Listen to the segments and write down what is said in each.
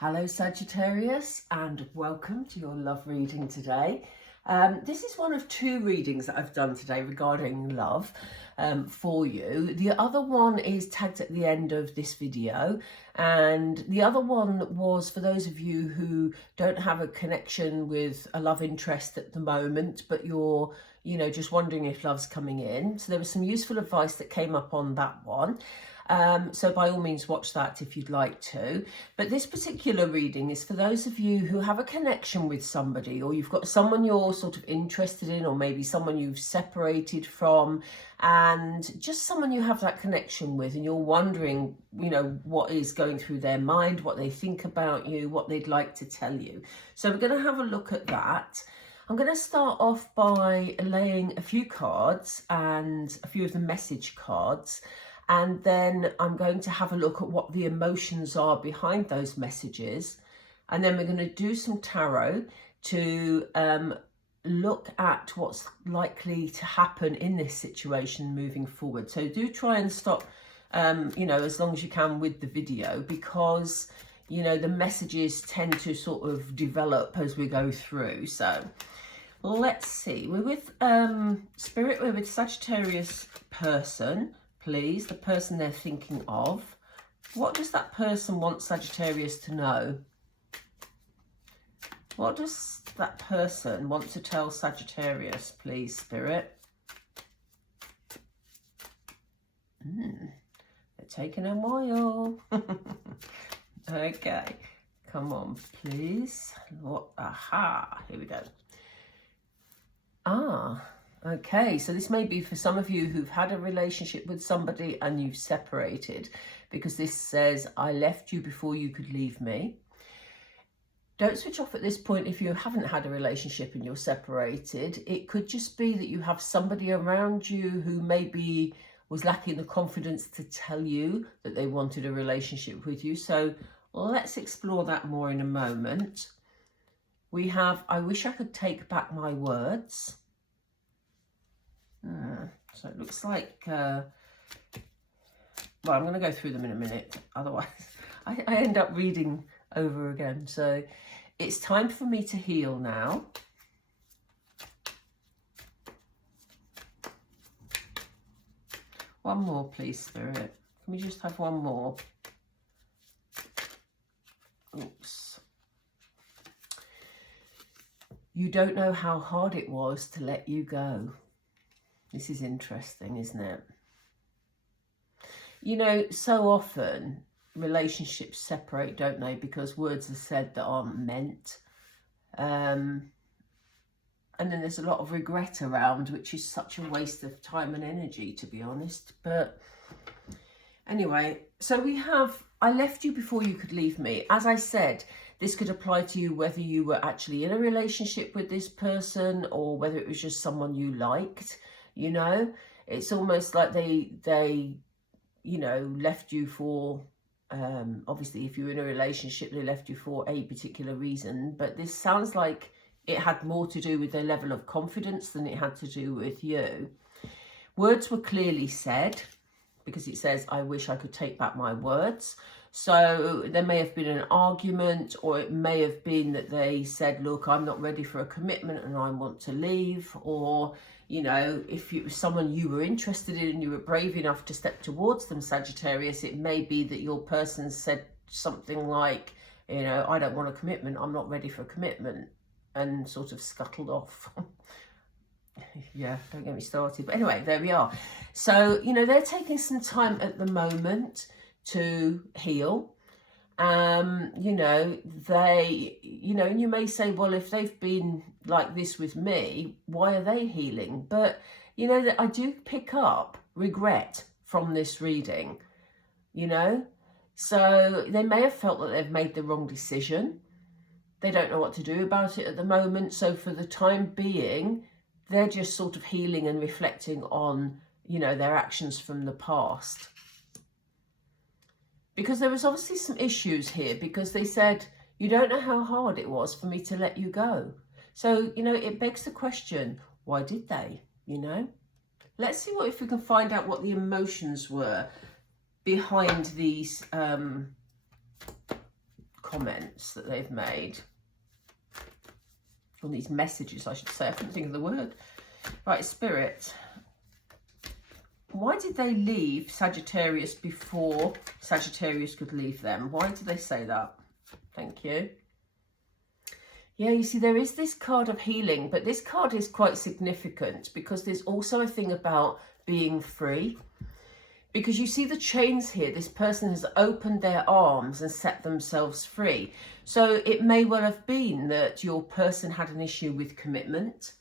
Hello Sagittarius, and welcome to your love reading today. This is one of two readings that I've done today regarding love for you. The other one is tagged at the end of this video, and the other one was for those of you who don't have a connection with a love interest at the moment, but you're just wondering if love's coming in. So there was some useful advice that came up on that one. So by all means watch that if you'd like to. But this particular reading is for those of you who have a connection with somebody, or you've got someone you're sort of interested in, or maybe someone you've separated from, and just someone you have that connection with, and you're wondering, what is going through their mind, what they think about you, what they'd like to tell you. So we're going to have a look at that. I'm going to start off by laying a few cards and a few of the message cards. And then I'm going to have a look at what the emotions are behind those messages. And then we're going to do some tarot to look at what's likely to happen in this situation moving forward. So do try and stop, as long as you can with the video, because, the messages tend to sort of develop as we go through. So let's see. We're with Spirit, we're with Sagittarius person. Please, the person they're thinking of. What does that person want Sagittarius to know? What does that person want to tell Sagittarius, please, Spirit? They're taking a while. Okay, come on, please. Aha, here we go. Okay, so this may be for some of you who've had a relationship with somebody and you've separated, because this says, I left you before you could leave me. Don't switch off at this point if you haven't had a relationship and you're separated. It could just be that you have somebody around you who maybe was lacking the confidence to tell you that they wanted a relationship with you. So let's explore that more in a moment. We have, I wish I could take back my words. So it looks like, well, I'm going to go through them in a minute. Otherwise, I end up reading over again. So it's time for me to heal now. One more, please, Spirit. Can we just have one more? Oops. You don't know how hard it was to let you go. This is interesting, isn't it? So often relationships separate, don't they? Because words are said that aren't meant. And then there's a lot of regret around, which is such a waste of time and energy, to be honest. But anyway, so we have, I left you before you could leave me. As I said, this could apply to you whether you were actually in a relationship with this person or whether it was just someone you liked. It's almost like they left you for, obviously if you're in a relationship, they left you for a particular reason, but this sounds like it had more to do with their level of confidence than it had to do with you. Words were clearly said, because it says, I wish I could take back my words. So there may have been an argument, or it may have been that they said, look, I'm not ready for a commitment and I want to leave. Or, if it was someone you were interested in and you were brave enough to step towards them, Sagittarius, it may be that your person said something like, I don't want a commitment, I'm not ready for a commitment, and sort of scuttled off. Yeah, don't get me started. But anyway, there we are. So, they're taking some time at the moment to heal. And you may say, well, if they've been like this with me, why are they healing? But, that I do pick up regret from this reading, So they may have felt that they've made the wrong decision. They don't know what to do about it at the moment. So for the time being, they're just sort of healing and reflecting on, their actions from the past. Because there was obviously some issues here, because they said, you don't know how hard it was for me to let you go. So, it begs the question, why did they, Let's see if we can find out what the emotions were behind these comments that they've made. Or these messages, I should say. I couldn't think of the word. Right, Spirit. Why did they leave Sagittarius before Sagittarius could leave them? Why did they say that? Thank you. Yeah, you see, there is this card of healing, but this card is quite significant because there's also a thing about being free. Because you see the chains here, this person has opened their arms and set themselves free. So it may well have been that your person had an issue with commitment.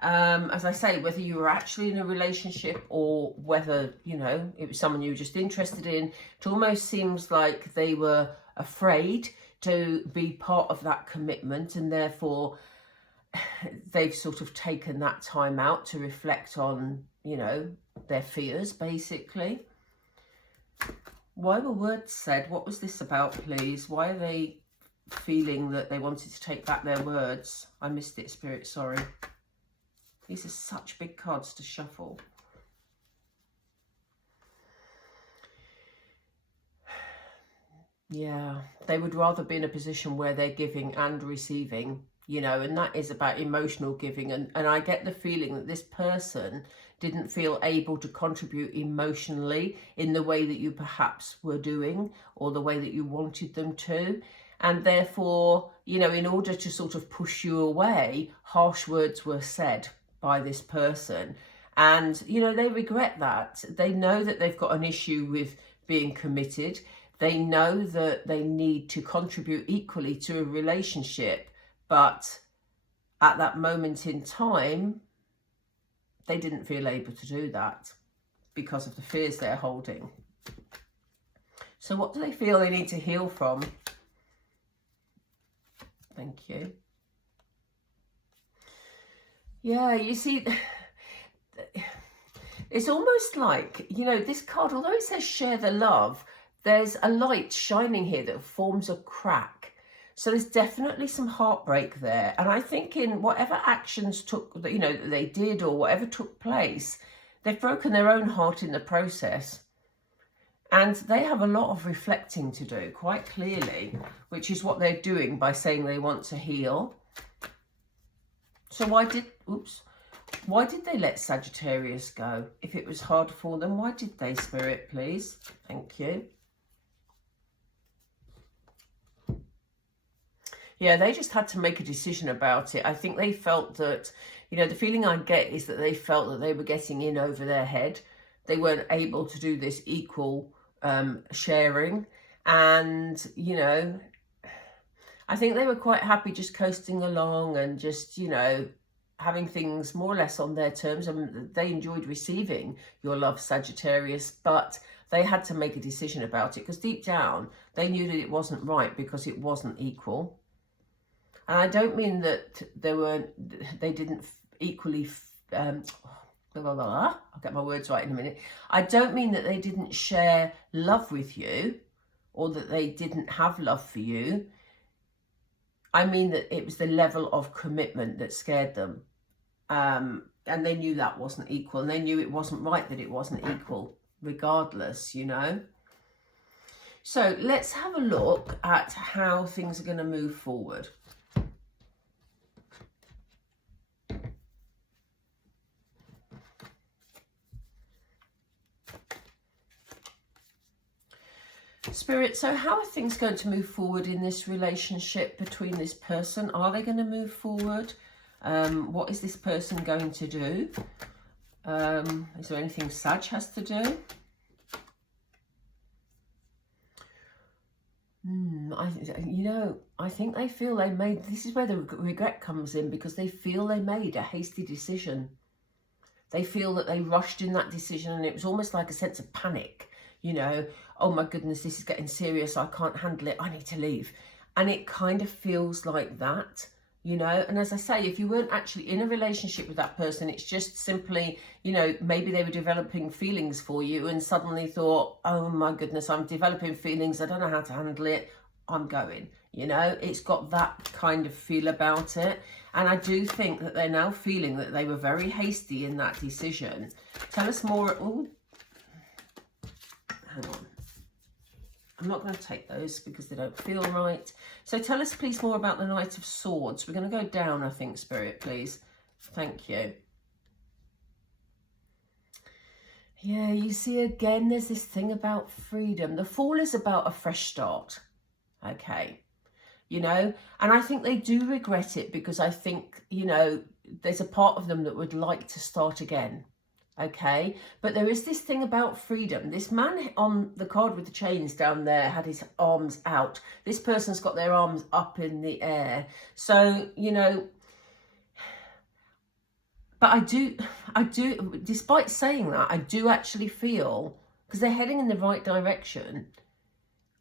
As I say, whether you were actually in a relationship or whether, you know, it was someone you were just interested in, it almost seems like they were afraid to be part of that commitment, and therefore they've sort of taken that time out to reflect on, you know, their fears, basically. Why were words said? What was this about, please? Why are they feeling that they wanted to take back their words? I missed it, Spirit, sorry. These are such big cards to shuffle. Yeah, they would rather be in a position where they're giving and receiving, you know, and that is about emotional giving. And I get the feeling that this person didn't feel able to contribute emotionally in the way that you perhaps were doing or the way that you wanted them to. And therefore, you know, in order to sort of push you away, harsh words were said by this person. And, you know, they regret that. They know that they've got an issue with being committed. They know that they need to contribute equally to a relationship, but at that moment in time, they didn't feel able to do that because of the fears they're holding. So what do they feel they need to heal from? Thank you. Yeah, you see, it's almost like, you know, this card, although it says share the love, there's a light shining here that forms a crack. So there's definitely some heartbreak there. And I think in whatever actions took, you know, they did or whatever took place, they've broken their own heart in the process. And they have a lot of reflecting to do, quite clearly, which is what they're doing by saying they want to heal. So why did they let Sagittarius go? If it was hard for them, why did they, Spirit, please? Thank you. Yeah, they just had to make a decision about it. I think they felt that, you know, the feeling I get is that they felt that they were getting in over their head. They weren't able to do this equal sharing. And, you know, I think they were quite happy just coasting along and just, you know, having things more or less on their terms. I mean, they enjoyed receiving your love, Sagittarius, but they had to make a decision about it because deep down they knew that it wasn't right because it wasn't equal. And I don't mean that they didn't equally, I'll get my words right in a minute. I don't mean that they didn't share love with you or that they didn't have love for you. I mean that it was the level of commitment that scared them. And they knew that wasn't equal. And they knew it wasn't right that it wasn't equal, regardless, you know. So let's have a look at how things are going to move forward. Spirit, so how are things going to move forward in this relationship between this person? Are they going to move forward? What is this person going to do? Is there anything Sag has to do? I think they feel they made, this is where the regret comes in, because they feel they made a hasty decision. They feel that they rushed in that decision and it was almost like a sense of panic. You know, oh my goodness, this is getting serious. I can't handle it. I need to leave. And it kind of feels like that, you know. And as I say, if you weren't actually in a relationship with that person, it's just simply, you know, maybe they were developing feelings for you and suddenly thought, oh my goodness, I'm developing feelings. I don't know how to handle it. I'm going, you know. It's got that kind of feel about it. And I do think that they're now feeling that they were very hasty in that decision. Tell us more. Ooh. Hang on. I'm not going to take those because they don't feel right. So tell us, please, more about the Knight of Swords. We're going to go down, I think, Spirit, please. Thank you. Yeah, you see, again, there's this thing about freedom. The Fool is about a fresh start. Okay. You know, and I think they do regret it because I think, you know, there's a part of them that would like to start again. Okay, but there is this thing about freedom. This man on the card with the chains down there had his arms out. This person's got their arms up in the air. So, you know, but I do, despite saying that, I do actually feel, because they're heading in the right direction,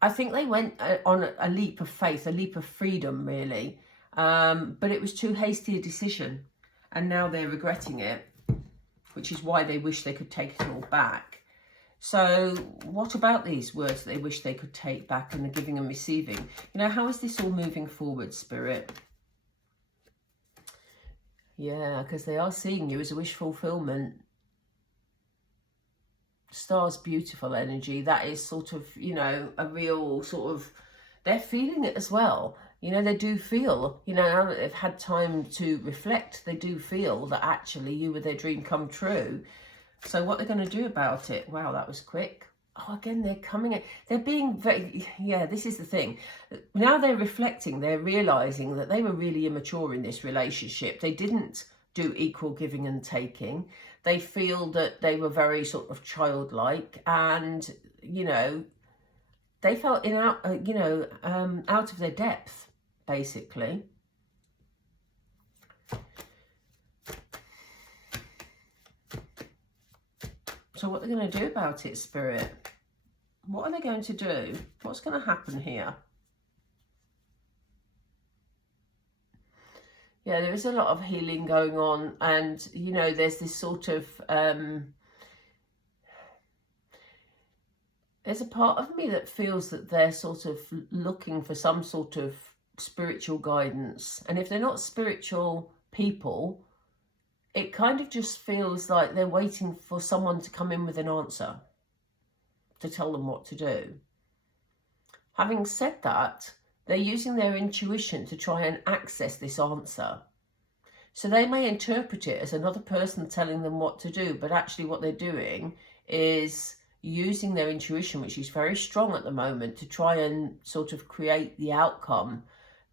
I think they went on a leap of faith, a leap of freedom, really. But it was too hasty a decision. And now they're regretting it, which is why they wish they could take it all back. So what about these words that they wish they could take back and the giving and receiving? You know, how is this all moving forward, Spirit? Yeah, because they are seeing you as a wish fulfillment. Stars, beautiful energy. That is sort of, you know, a real sort of, they're feeling it as well. You know, they do feel, you know, now that they've had time to reflect, they do feel that actually you were their dream come true. So what they're going to do about it? Wow, that was quick. Oh, again, they're coming in. They're being very, yeah, this is the thing. Now they're reflecting, they're realising that they were really immature in this relationship. They didn't do equal giving and taking. They feel that they were very sort of childlike and, you know, they felt out of their depth, basically. So what they're going to do about it, Spirit? What are they going to do? What's going to happen here? Yeah, there is a lot of healing going on, and, you know, there's this sort of, there's a part of me that feels that they're sort of looking for some sort of spiritual guidance. And if they're not spiritual people, it kind of just feels like they're waiting for someone to come in with an answer to tell them what to do. Having said that, they're using their intuition to try and access this answer. So they may interpret it as another person telling them what to do, but actually what they're doing is using their intuition, which is very strong at the moment, to try and sort of create the outcome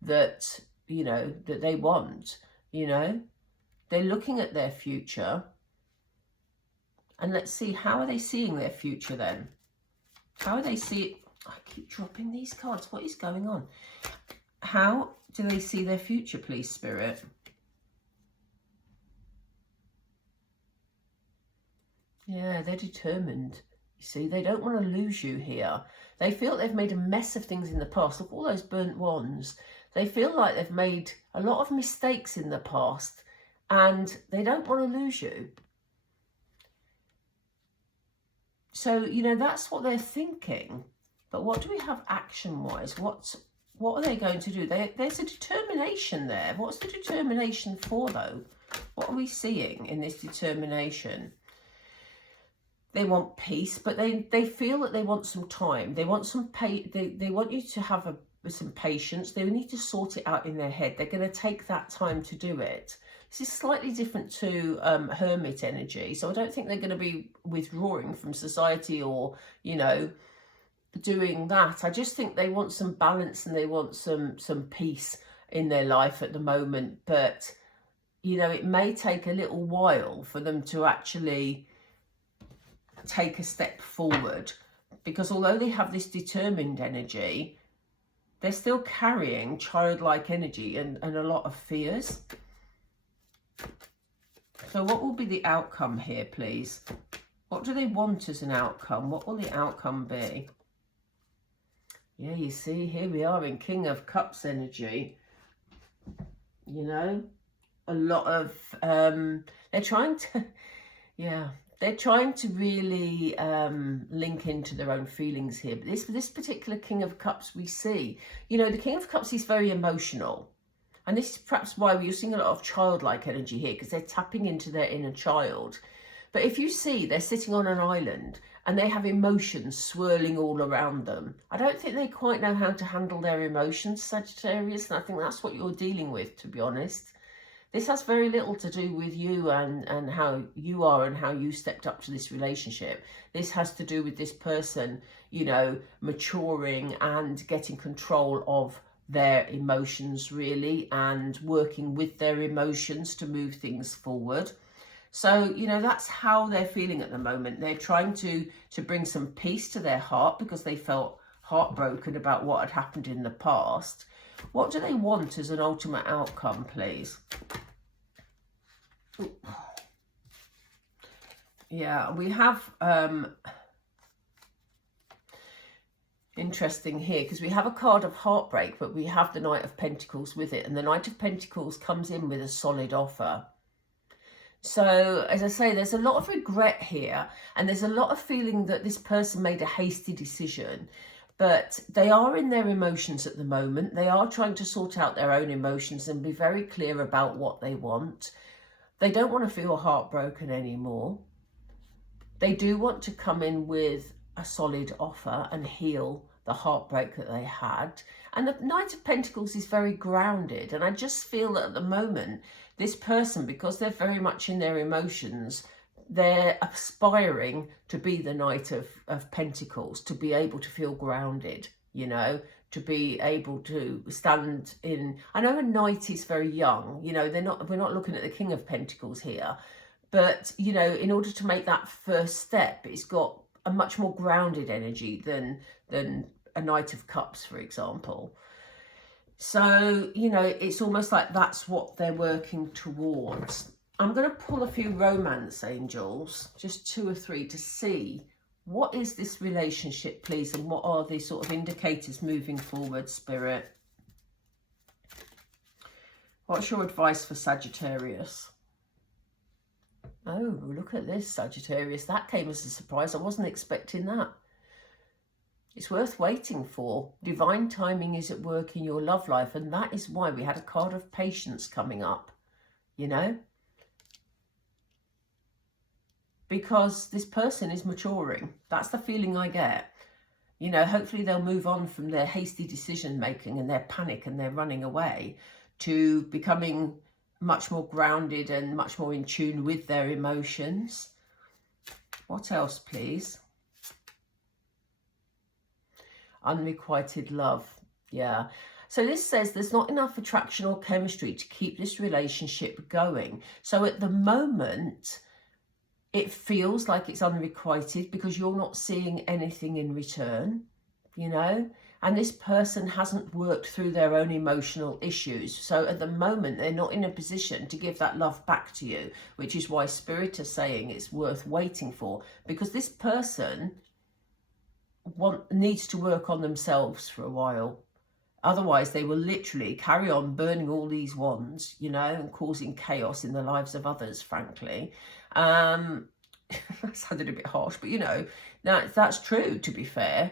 that, you know, that they want. You know, they're looking at their future, and let's see, how are they seeing their future then? How are they see? I keep dropping these cards. What is going on? How do they see their future, please, Spirit? Yeah, they're determined. You see, they don't want to lose you here. They feel they've made a mess of things in the past. Look, all those burnt wands. They feel like they've made a lot of mistakes in the past, and they don't want to lose you. So, you know, that's what they're thinking. But what do we have action-wise? What are they going to do? There's a determination there. What's the determination for, though? What are we seeing in this determination? They want peace, but they feel that they want some time. They want some they want you to have some patience. They need to sort it out in their head. They're going to take that time to do it. This is slightly different to hermit energy. So I don't think they're going to be withdrawing from society or, you know, doing that. I just think they want some balance and they want some peace in their life at the moment. But, you know, it may take a little while for them to actually take a step forward, because although they have this determined energy, they're still carrying childlike energy and a lot of fears. So what will be the outcome here, please? What do they want as an outcome? What will the outcome be? Yeah, you see, here we are in King of Cups energy. You know, a lot of, they're trying to, yeah, they're trying to really link into their own feelings here. But this particular King of Cups we see, you know, the King of Cups is very emotional. And this is perhaps why we're seeing a lot of childlike energy here, because they're tapping into their inner child. But if you see, they're sitting on an island and they have emotions swirling all around them. I don't think they quite know how to handle their emotions, Sagittarius, and I think that's what you're dealing with, to be honest. This has very little to do with you and how you are and how you stepped up to this relationship. This has to do with this person, you know, maturing and getting control of their emotions, really, and working with their emotions to move things forward. So, you know, that's how they're feeling at the moment. They're trying to bring some peace to their heart because they felt heartbroken about what had happened in the past. What do they want as an ultimate outcome, please? Yeah, we have interesting here, because we have a card of heartbreak, but we have the Knight of Pentacles with it, and the Knight of Pentacles comes in with a solid offer. So, as I say, there's a lot of regret here, and there's a lot of feeling that this person made a hasty decision, but they are in their emotions at the moment. They are trying to sort out their own emotions and be very clear about what they want. They don't want to feel heartbroken anymore. They do want to come in with a solid offer and heal the heartbreak that they had. And the Knight of Pentacles is very grounded. And I just feel that at the moment, this person, because they're very much in their emotions, they're aspiring to be the Knight of Pentacles, to be able to feel grounded, you know, to be able to stand in. I know a knight is very young, you know, we're not looking at the King of Pentacles here, but, you know, in order to make that first step, it's got a much more grounded energy than a Knight of Cups, for example. So, you know, it's almost like that's what they're working towards. I'm going to pull a few romance angels, just 2 or 3, to see what is this relationship, please, and what are the sort of indicators moving forward, Spirit? What's your advice for Sagittarius? Oh, look at this, Sagittarius. That came as a surprise. I wasn't expecting that. It's worth waiting for. Divine timing is at work in your love life, and that is why we had a card of patience coming up, you know? Because this person is maturing. That's the feeling I get. You know, hopefully they'll move on from their hasty decision making and their panic and their running away to becoming much more grounded and much more in tune with their emotions. What else, please? Unrequited love. Yeah. So this says there's not enough attraction or chemistry to keep this relationship going. So at the moment, it feels like it's unrequited because you're not seeing anything in return, you know, and this person hasn't worked through their own emotional issues. So at the moment, they're not in a position to give that love back to you, which is why Spirit is saying it's worth waiting for, because this person needs to work on themselves for a while. Otherwise, they will literally carry on burning all these wands, you know, and causing chaos in the lives of others, frankly. That sounded a bit harsh, but, you know, that's true, to be fair.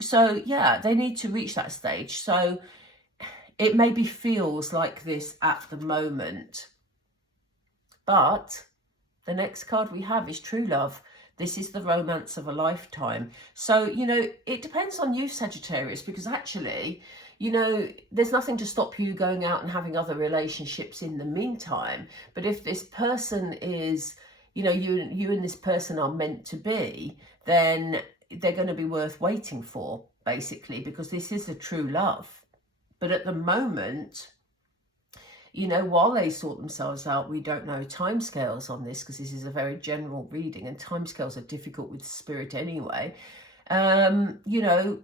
So, yeah, they need to reach that stage. So it maybe feels like this at the moment. But the next card we have is true love. This is the romance of a lifetime. So, you know, it depends on you, Sagittarius, because actually, you know, there's nothing to stop you going out and having other relationships in the meantime. But if this person is, you know, you and this person are meant to be, then they're going to be worth waiting for, basically, because this is a true love. But at the moment, you know, while they sort themselves out, we don't know timescales on this because this is a very general reading and timescales are difficult with Spirit anyway. You know,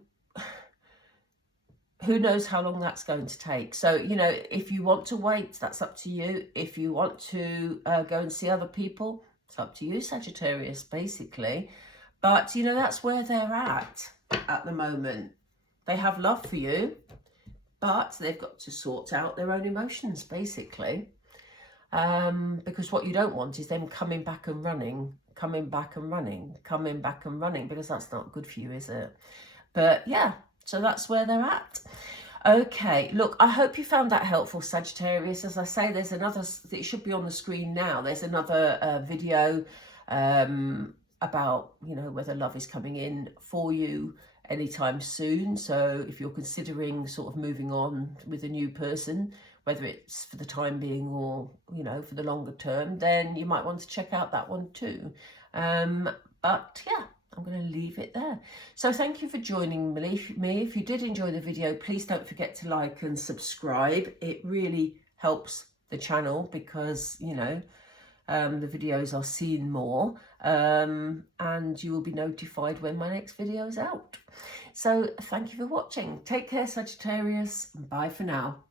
who knows how long that's going to take. So, you know, if you want to wait, that's up to you. If you want to go and see other people, it's up to you, Sagittarius, basically. But, you know, that's where they're at the moment. They have love for you, but they've got to sort out their own emotions, basically. Because what you don't want is them coming back and running, because that's not good for you, is it? But yeah, so that's where they're at. Okay, look, I hope you found that helpful, Sagittarius. As I say, there's another, it should be on the screen now. There's another video about, you know, whether love is coming in for you anytime soon. So if you're considering sort of moving on with a new person, whether it's for the time being or, you know, for the longer term, then you might want to check out that one too. But yeah, I'm going to leave it there. So thank you for joining me. If you did enjoy the video, please don't forget to like and subscribe. It really helps the channel because, you know, the videos are seen more, and you will be notified when my next video is out. So thank you for watching. Take care, Sagittarius. Bye for now.